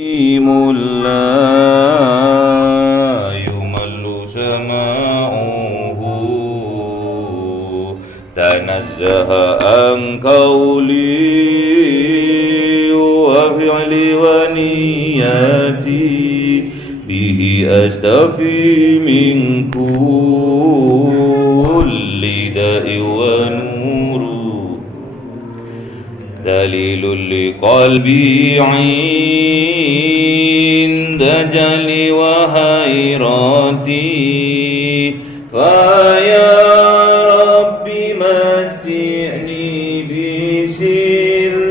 لا يمل سماعه تنزه عن قولي وفعل ونياتي به أستفي من كل داء ونور دليل لقلبي عند جلي وحيرتي فيا رب متعني بسر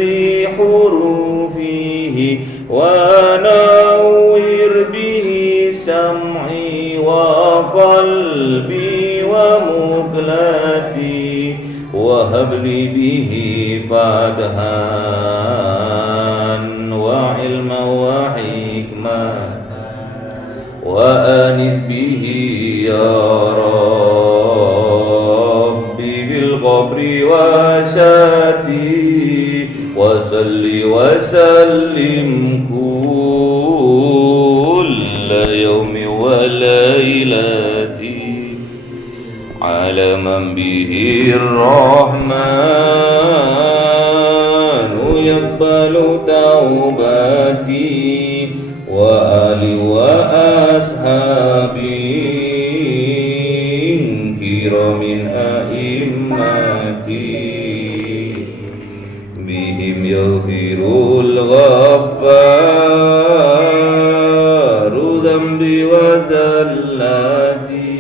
حروفه ونور به سمعي وقلبي ومقلتي وهب لي به فتحا وعلما وحكمة وأنس به يا ربي بالقبر وساتي وصل وسلم كل يوم وليلتي على من به الرحمن يقبل توبتي وآلي وأصحابي كرام أئمتي بهم يغفر الغفار ذنبي وزلاتي.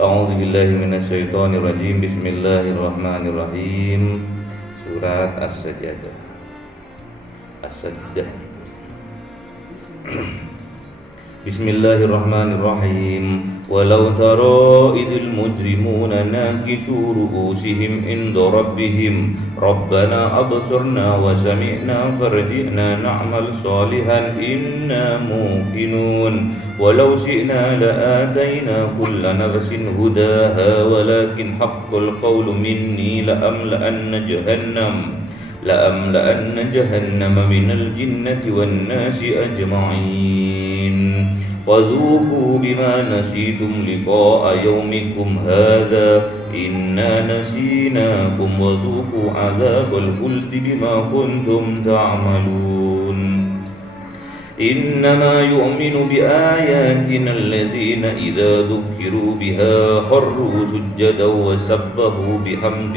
أعوذ بالله من الشيطان الرجيم. بسم الله الرحمن الرحيم. Surat As-Sajdah. As-Sajdah. Bismillahirrahmanirrahim. Walau tara idil mujrimuna nakisu ru'usihim inda rabbihim Rabbana absurna wa sami'na farji'na na'mal salihan inna muqinun walau syi'na la'atayna kulla nafsin hudaha walakin haqqal qawlu minni la'amla'anna jahannama minal jinnati wan nasi ajma'in وذوقوا بما نسيتم لقاء يومكم هذا إنا نسيناكم وذوقوا عذاب الخلد بما كنتم تعملون إنما يؤمن بآياتنا الذين إذا ذكروا بها خروا سجدا وسبحوا بحمد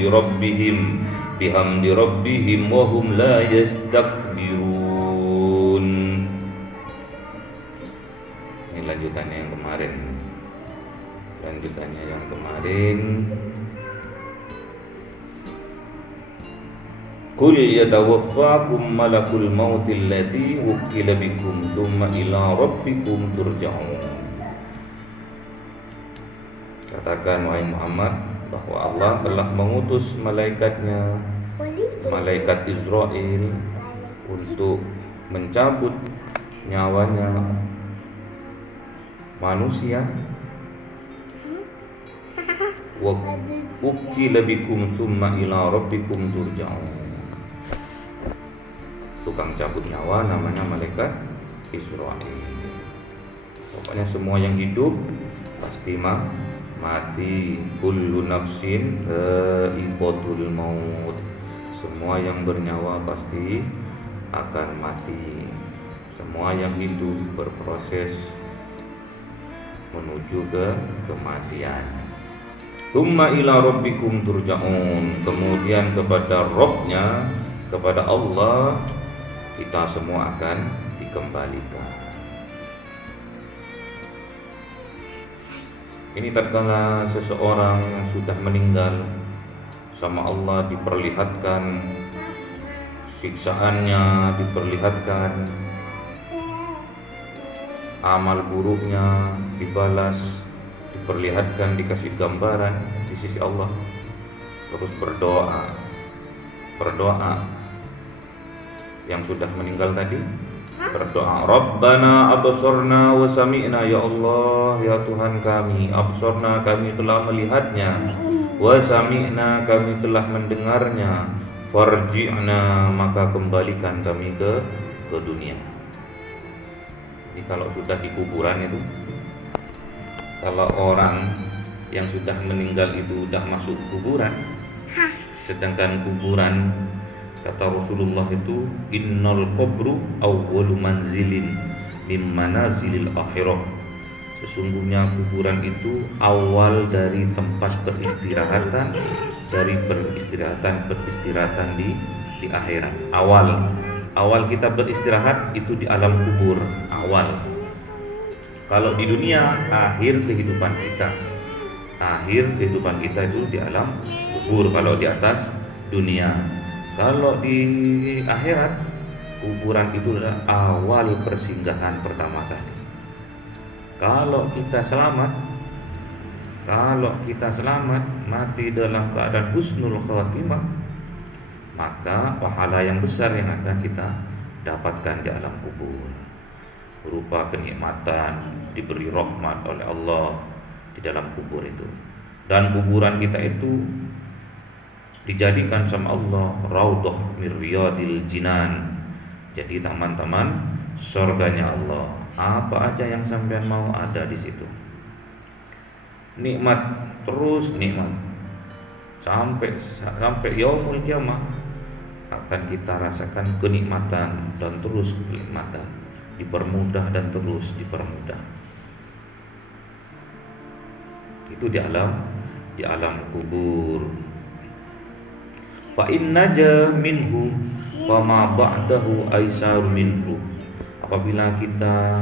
ربهم وهم لا يستكبرون. Lanjutannya yang kemarin Kul yatawaffakum malakul mautil ladzi wukila bikum tsumma ila rabbikum turja'un. Katakan wahai Muhammad bahwa Allah telah mengutus malaikatnya, malaikat Israel, untuk mencabut nyawanya manusia. Wa ukila bikum tsumma ila rabbikum turja'un. Tukang cabut nyawa namanya malaikat Israel. Pokoknya semua yang hidup pasti mati. Kullu nafsin dha'iqatul maut. Semua yang bernyawa pasti akan mati. Semua yang hidup berproses menuju ke kematian. Tsumma ila rabbikum turja'un. Kemudian kepada Rabb-nya, kepada Allah kita semua akan dikembalikan. Ini tatkala seseorang yang sudah meninggal sama Allah diperlihatkan siksaannya, diperlihatkan amal buruknya dibalas, diperlihatkan, dikasih gambaran di sisi Allah. Terus berdoa yang sudah meninggal tadi berdoa, Rabbana absorna wa sami'na, ya Allah, ya Tuhan kami, absorna, kami telah melihatnya, wa sami'na, kami telah mendengarnya, farji'na, maka kembalikan kami ke dunia. Jadi kalau sudah di kuburan itu, kalau orang yang sudah meninggal itu sudah masuk kuburan, sedangkan kuburan kata Rasulullah itu innal qabru awwalu manzilin min manazilil akhirah. Sesungguhnya kuburan itu awal dari tempat beristirahatan, dari beristirahatan di akhirat. Awal kita beristirahat itu di alam kubur, awal. Kalau di dunia, akhir kehidupan kita itu di alam kubur kalau di atas dunia. Kalau di akhirat, kuburan itu adalah awal persinggahan pertama kali. Kalau kita selamat mati dalam keadaan husnul khatimah, maka pahala yang besar yang akan kita dapatkan di alam kubur berupa kenikmatan, diberi rahmat oleh Allah di dalam kubur itu. Dan kuburan kita itu dijadikan sama Allah raudhah min riyadil jinan, jadi taman-taman surganya Allah. Apa aja yang sampean mau ada di situ. Nikmat, terus nikmat sampai yaumul kiamah akan kita rasakan kenikmatan dan terus kenikmatan, dipermudah dan terus dipermudah. Itu di alam kubur. Fa innaja minhu fama ba'dahu aisar minhu. Apabila kita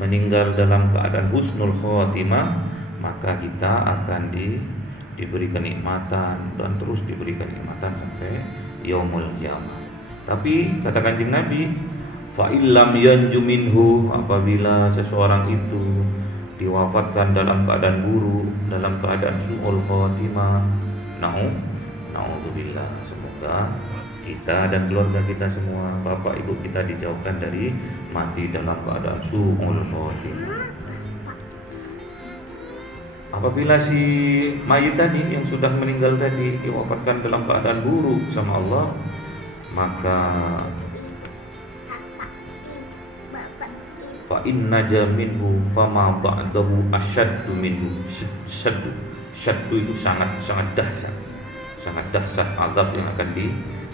meninggal dalam keadaan husnul khatimah, maka kita akan diberi kenikmatan dan terus diberi kenikmatan sampai yaumul kiamah. Tapi kata Kanjeng Nabi, fa illam yanju minhu, apabila seseorang itu diwafatkan dalam keadaan buruk, dalam keadaan su'ul khatimah, na'udzubillah, semoga kita dan keluarga kita semua, bapak ibu kita dijauhkan dari mati dalam keadaan su'ul khatimah. Apabila si mayit tadi yang sudah meninggal tadi diwafatkan dalam keadaan buruk sama Allah, maka fa inna jaminhu fama ba'dahu asyaddu minhu. Syaddu itu sangat dahsyat azab yang akan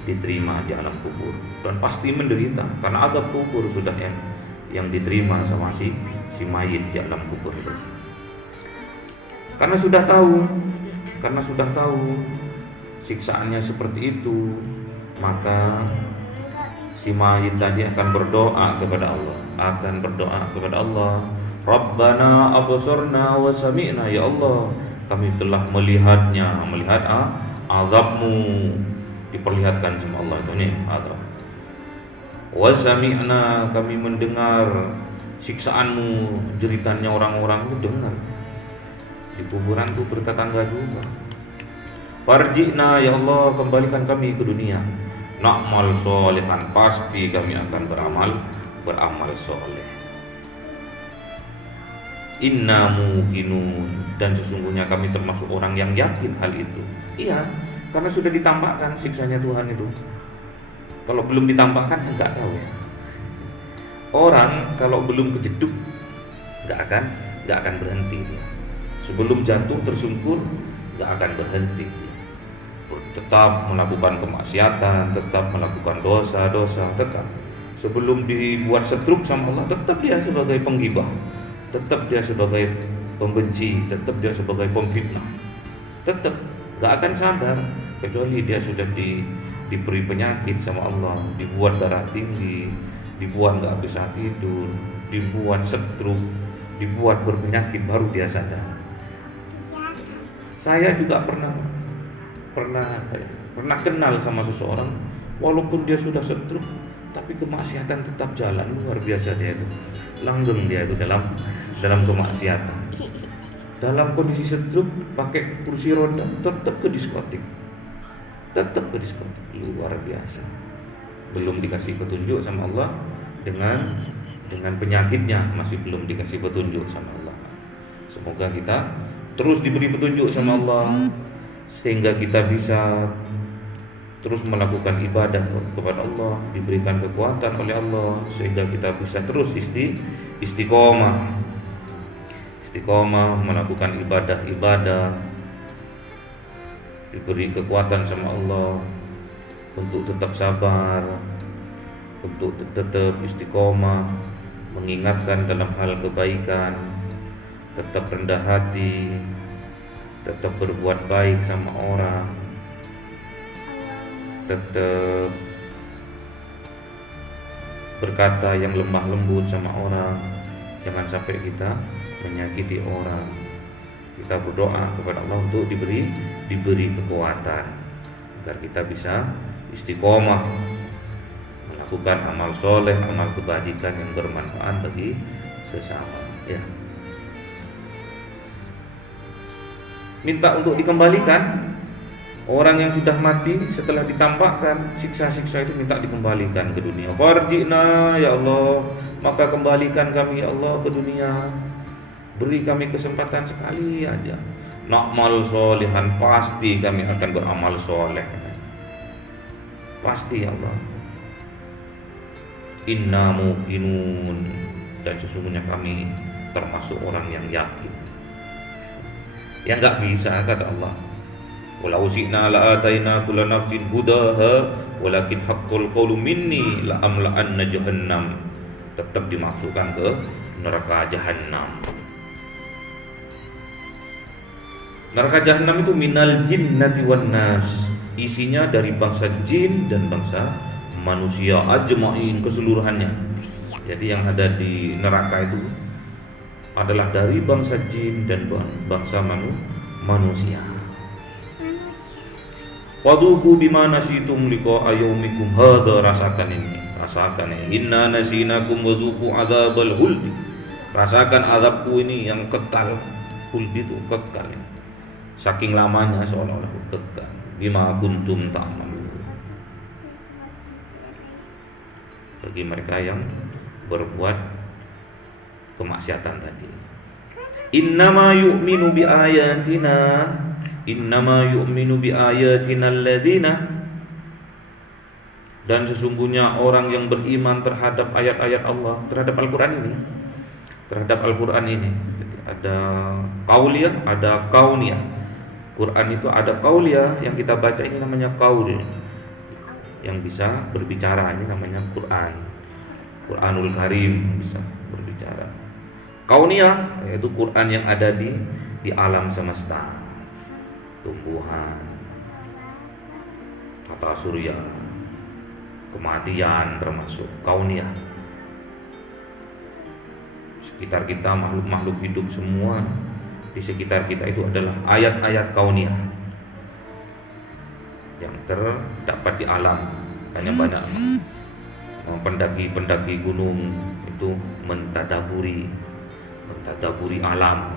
diterima di alam kubur, dan pasti menderita karena azab kubur sudah yang diterima sama si mayit di alam kubur itu. Karena sudah tahu siksaannya seperti itu, maka si mayit tadi akan berdoa kepada Allah, Rabbana absurna wa sami'na, ya Allah, kami telah melihat azabmu, diperlihatkan sama Allah itu nih azab. Wa sami'na, kami mendengar siksaanmu, jeritannya orang-orang itu dengar. Di kuburan itu bertetangga juga. Farji'na, ya Allah, kembalikan kami ke dunia. Na'mal solehan, pasti kami akan beramal soleh. Inna muqinun, dan sesungguhnya kami termasuk orang yang yakin hal itu. Iya, karena sudah ditampakkan siksanya Tuhan itu. Kalau belum ditampakkan enggak tahu. Orang kalau belum kejeduk enggak akan berhenti dia. Sebelum jatuh tersungkur enggak akan berhenti dia. Tetap melakukan kemaksiatan, tetap melakukan dosa-dosa, tetap. Sebelum dibuat setruk sama Allah, tetap dia sebagai penggibah, tetap dia sebagai pembenci, tetap dia sebagai pemfitnah, tetap gak akan sadar kecuali dia sudah diberi penyakit sama Allah, dibuat darah tinggi, dibuat gak bisa tidur, dibuat setruk, dibuat berpenyakit, baru dia sadar. Saya juga pernah kenal sama seseorang, walaupun dia sudah setruk, tapi kemaksiatan tetap jalan. Luar biasa dia itu, langgeng dia itu dalam kemaksiatan. Dalam kondisi setruk, pakai kursi roda, tetap ke diskotik, luar biasa. Belum dikasih petunjuk sama Allah, dengan penyakitnya masih belum dikasih petunjuk sama Allah. Semoga kita terus diberi petunjuk sama Allah, sehingga kita bisa terus melakukan ibadah kepada Allah, diberikan kekuatan oleh Allah sehingga kita bisa terus istiqomah melakukan ibadah-ibadah, diberi kekuatan sama Allah untuk tetap sabar, untuk tetap istiqomah, mengingatkan dalam hal kebaikan, tetap rendah hati, tetap berbuat baik sama orang, tetap berkata yang lemah lembut sama orang. Jangan sampai kita menyakiti orang. Kita berdoa kepada Allah untuk diberi kekuatan agar kita bisa istiqomah melakukan amal soleh, amal kebajikan yang bermanfaat bagi sesama. Ya. Minta untuk dikembalikan. Orang yang sudah mati setelah ditampakkan siksa-siksa itu minta dikembalikan ke dunia. Farji'na ya Allah, maka kembalikan kami ya Allah ke dunia. Beri kami kesempatan sekali aja. Na'mal solihan, pasti kami akan beramal soleh. Pasti ya Allah. Inna muqinun, dan sesungguhnya kami termasuk orang yang yakin. Yang enggak bisa kata Allah. Walau syi'na la'ataina kulla nafsin hudaha walakin haqqul qawlu minni la'amla'anna jahannam. Tetap dimasukkan ke neraka jahanam. Neraka jahanam itu minal jinnati wan nas. Isinya dari bangsa jin dan bangsa manusia ajma'in keseluruhannya. Jadi yang ada di neraka itu adalah dari bangsa jin dan bangsa manusia. Waduku bima nasitum liqa'a yaumikum hadza, rasakan ini. Inna nasinakum waduku adzabal khuldi. Rasakan azabku ini yang kekal. Khuldi itu kekal. Saking lamanya seolah-olah kekal. Bima kuntum ta'malun. Bagi mereka yang berbuat kemaksiatan tadi. Innama yu'minu bi ayatina alladziina, dan sesungguhnya orang yang beriman terhadap ayat-ayat Allah, terhadap Al-Qur'an ini. Jadi ada qauliyah, ada kauniyah. Quran itu ada qauliyah, yang kita baca ini namanya qaul. Yang bisa berbicara ini namanya Quranul Karim, bisa berbicara. Kauniyah yaitu Quran yang ada di alam semesta. Tumbuhan, tata surya, kematian termasuk kauniyah. Sekitar kita makhluk-makhluk hidup semua di sekitar kita itu adalah ayat-ayat kauniyah yang terdapat di alam. Hanya banyak pendaki gunung itu mentadaburi alam.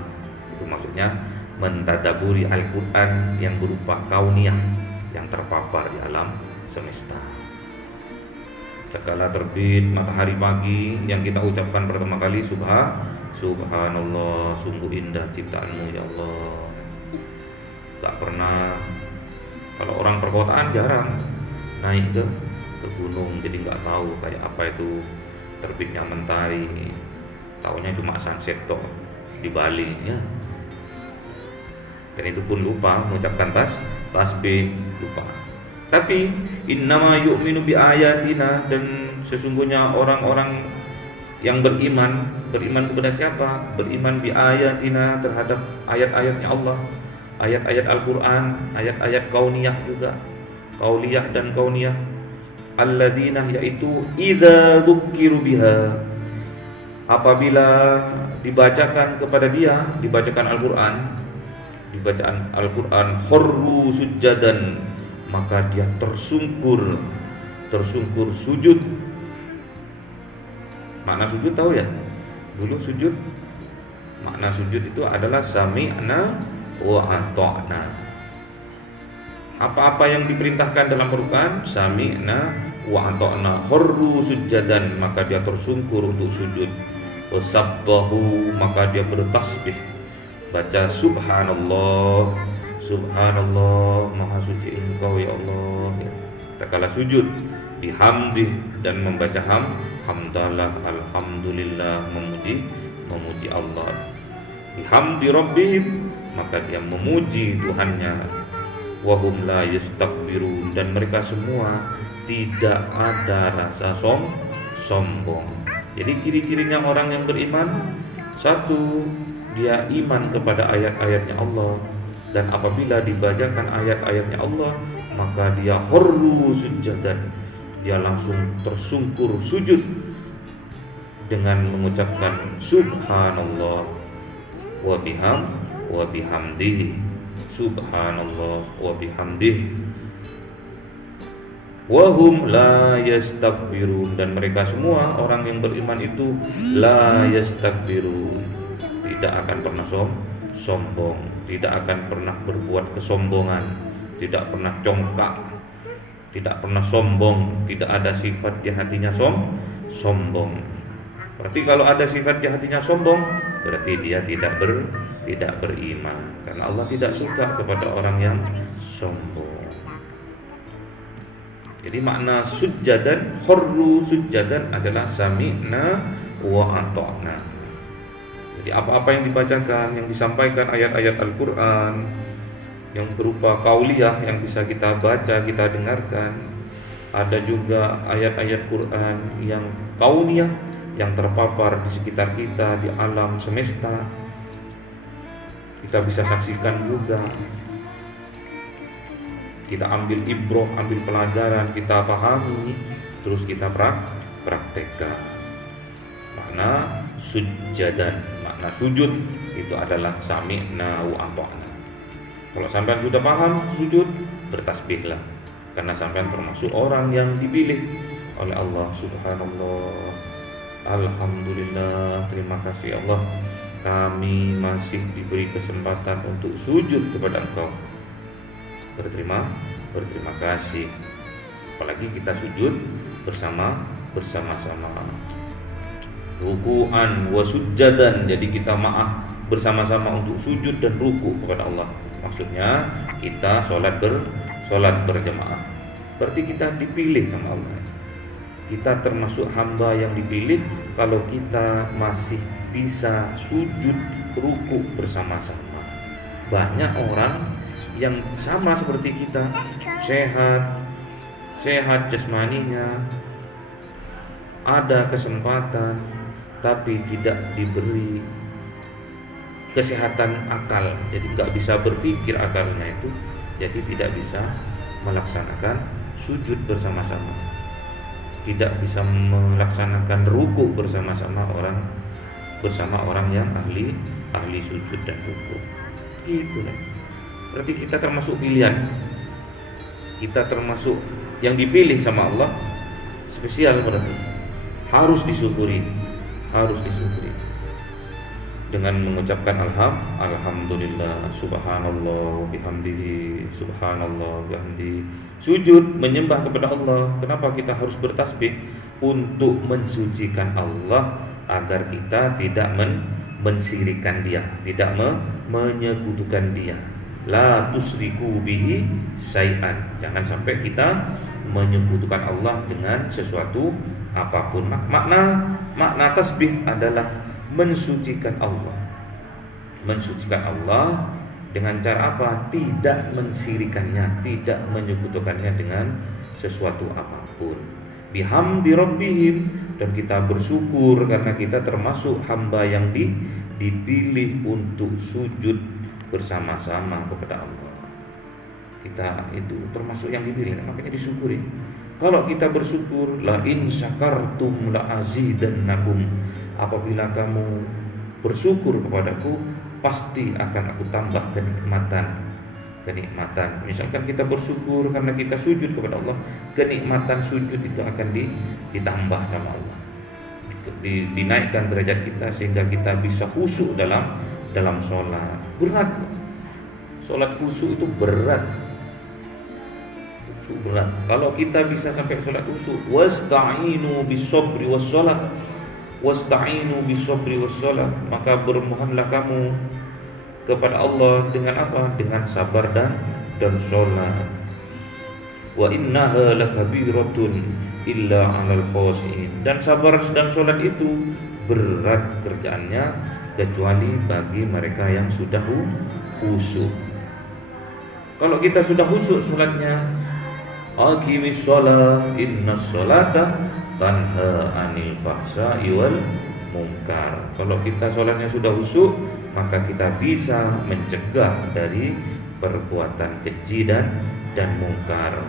Itu maksudnya mentadaburi Al-Quran yang berupa kauniyah yang terpapar di alam semesta. Segala terbit matahari pagi yang kita ucapkan pertama kali Subhanallah, sungguh indah ciptaanmu ya Allah. Gak pernah, kalau orang perkotaan jarang naik ke gunung, jadi gak tahu kayak apa itu terbitnya mentari. Taunya cuma sunset toh di Bali ya. Dan itu pun lupa mengucapkan tasbih, lupa. Tapi innama yu'minu bi ayatina, dan sesungguhnya orang-orang yang beriman kepada siapa? Beriman bi ayatina, terhadap ayat-ayatnya Allah, ayat-ayat Al-Qur'an, ayat-ayat kauniyah juga, qauliyah dan kauniyah. Alladzina, yaitu idza dzukkiru biha, apabila dibacakan kepada dia, dibacakan Al-Qur'an, dibacaan Al-Quran, kharru sujjadan, maka dia tersungkur sujud. Makna sujud tahu ya? Dulu sujud, makna sujud itu adalah sami'na wa ata'na. Apa-apa yang diperintahkan dalam Al-Quran, sami'na wa ata'na, kharru sujjadan, maka dia tersungkur untuk sujud. Wasabbahu, maka dia bertasbih, baca subhanallah, subhanallah, maha suci engkau ya Allah ya. tatkala sujud, bihamdih, dan membaca hamdalah, alhamdulillah, memuji Allah. Bihamdi rabbihim, maka dia memuji Tuhannya. Wahum la yastakbirun, dan mereka semua tidak ada rasa sombong. Jadi ciri-cirinya orang yang beriman, satu, dia iman kepada ayat-ayatnya Allah, dan apabila dibacakan ayat-ayatnya Allah, maka dia khurru sujadan, dia langsung tersungkur sujud dengan mengucapkan subhanallah wa bihamdihi, subhanallah wa bihamdihi, wahum la yastakbirun, dan mereka semua orang yang beriman itu la yastakbirun, tidak akan pernah sombong, tidak akan pernah berbuat kesombongan, tidak pernah congkak, tidak pernah sombong, tidak ada sifat di hatinya sombong. Berarti kalau ada sifat di hatinya sombong, berarti dia tidak beriman, karena Allah tidak suka kepada orang yang sombong. Jadi makna sujadan, khurru sujadan adalah sami'na wa ata'na. Jadi apa-apa yang dibacakan, yang disampaikan ayat-ayat Al-Quran yang berupa qauliyah yang bisa kita baca, kita dengarkan. Ada juga ayat-ayat Quran yang qauliyah yang terpapar di sekitar kita, di alam semesta. Kita bisa saksikan juga. Kita ambil ibroh, ambil pelajaran, kita pahami, terus kita praktekkan. Makna sujadan, makna sujud itu adalah sami'na wa ata'na. Kalau sampean sudah paham sujud, bertasbihlah, karena sampean termasuk orang yang dipilih oleh Allah. Subhanallah, alhamdulillah, terima kasih Allah, kami masih diberi kesempatan untuk sujud kepada Engkau. Berterima kasih. Apalagi kita sujud bersama-sama. Ruku'an wa sujadan, jadi kita bersama-sama untuk sujud dan ruku kepada Allah. Maksudnya kita sholat berjamaah. Berarti kita dipilih sama Allah. Kita termasuk hamba yang dipilih kalau kita masih bisa sujud ruku bersama-sama. Banyak orang yang sama seperti kita, sehat jasmaninya, ada kesempatan, tapi tidak diberi kesehatan akal, jadi nggak bisa berpikir akalnya itu, jadi tidak bisa melaksanakan sujud bersama-sama, tidak bisa melaksanakan ruku bersama-sama orang yang ahli sujud dan ruku. Gitu lah. Berarti kita termasuk pilihan, kita termasuk yang dipilih sama Allah, spesial, berarti harus disyukuri dengan mengucapkan alhamdulillah, subhanallah bihamdihi, subhanallah bihamdihi. Sujud menyembah kepada Allah. Kenapa kita harus bertasbih? Untuk mensucikan Allah, agar kita tidak mensyirik-Kan Dia, tidak menyekutukan Dia. La tusriku bihi syai'an, jangan sampai kita menyekutukan Allah dengan sesuatu apapun. Makna tasbih adalah mensucikan Allah. Mensucikan Allah dengan cara apa? Tidak mensirikannya, tidak menyekutukannya dengan sesuatu apapun. Bihamdi rabbihim, dan kita bersyukur karena kita termasuk hamba yang dipilih untuk sujud bersama-sama kepada Allah. Kita itu termasuk yang dipilih, makanya disyukuri. Kalau kita bersyukur, la in syakartum la azidannakum, apabila kamu bersyukur kepadaku, pasti akan aku tambah kenikmatan. Misalkan kita bersyukur karena kita sujud kepada Allah, kenikmatan sujud itu akan ditambah sama Allah, dinaikkan derajat kita sehingga kita bisa khusyuk dalam sholat. Berat, sholat khusyuk itu berat. Kalau kita bisa sampai sholat khusyuk, wasta'inu bis-sabri was-shalah, maka bermohonlah kamu kepada Allah dengan apa? Dengan sabar dan sholat. wa innaha lakabiratun illa 'alal khashiin. Dan sabar dan sholat itu berat kerjaannya kecuali bagi mereka yang sudah khusyuk. Kalau kita sudah khusyuk sholatnya, aqimis sholat innas sholata tanha 'anil fahsya'i wal munkar. Kalau kita sholatnya sudah khusyuk, maka kita bisa mencegah dari perbuatan keji dan mungkar.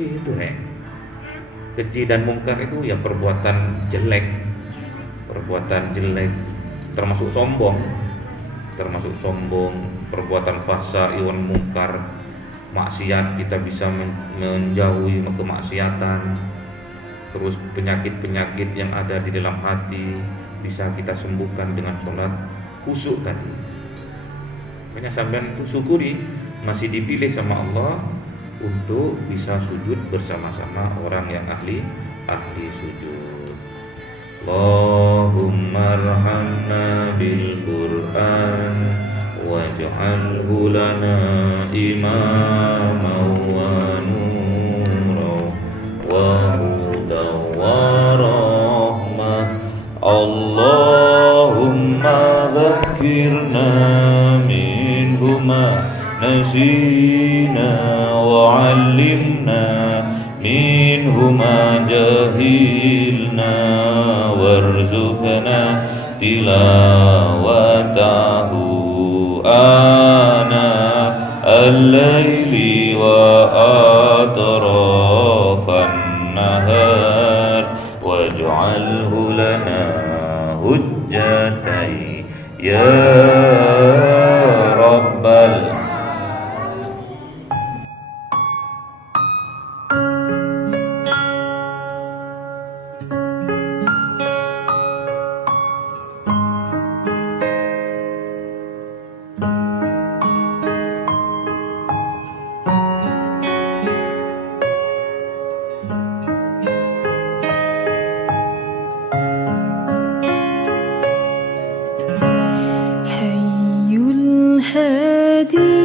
Itu keji dan mungkar itu ya perbuatan jelek, termasuk sombong, perbuatan fahsya wal munkar, maksiat. Kita bisa menjauhi kemaksiatan. Terus penyakit-penyakit yang ada di dalam hati bisa kita sembuhkan dengan sholat khusyuk tadi. Makanya sampean itu syukuri masih dipilih sama Allah untuk bisa sujud bersama-sama orang yang ahli sujud. Allahumma arhamna bil Qur'an waj'alhu lana imaman wa nuran wa hudan wa rahmah. Allahumma dhakkirna minhu ma nasina wa 'allimna minhu ma jahilna warzuqna tilawatahu ana al-laili wa atrafan nahar waj'alhu lana hujjatai ya rabbal. الهادي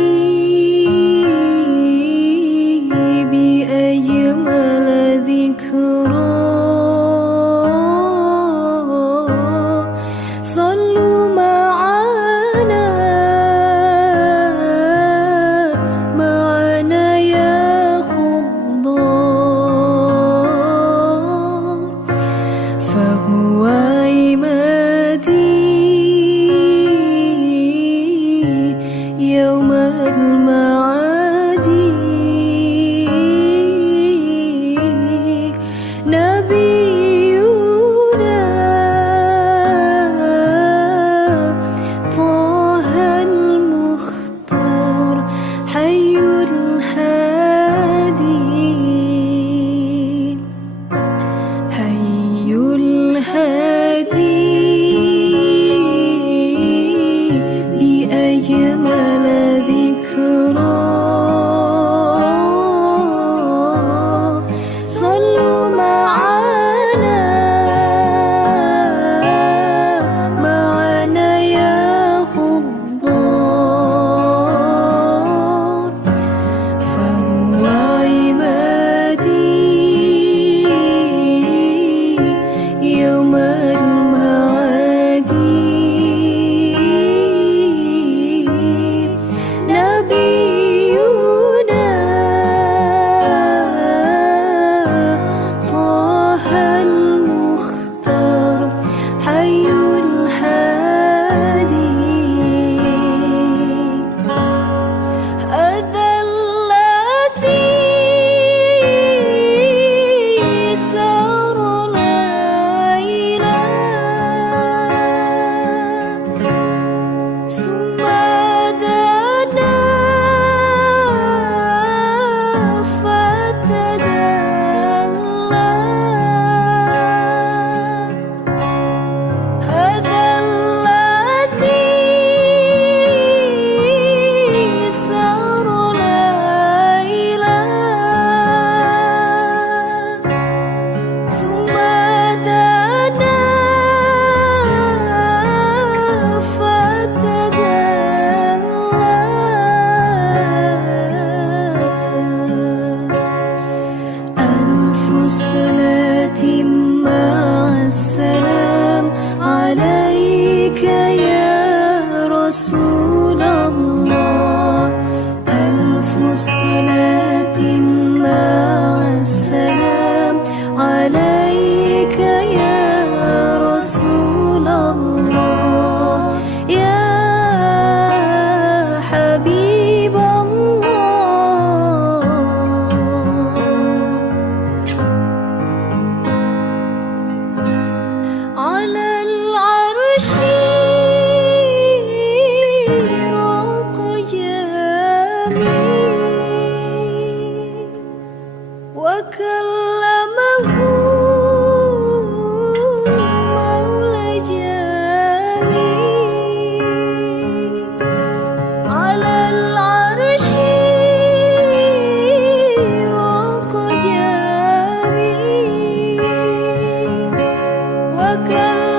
توكلنا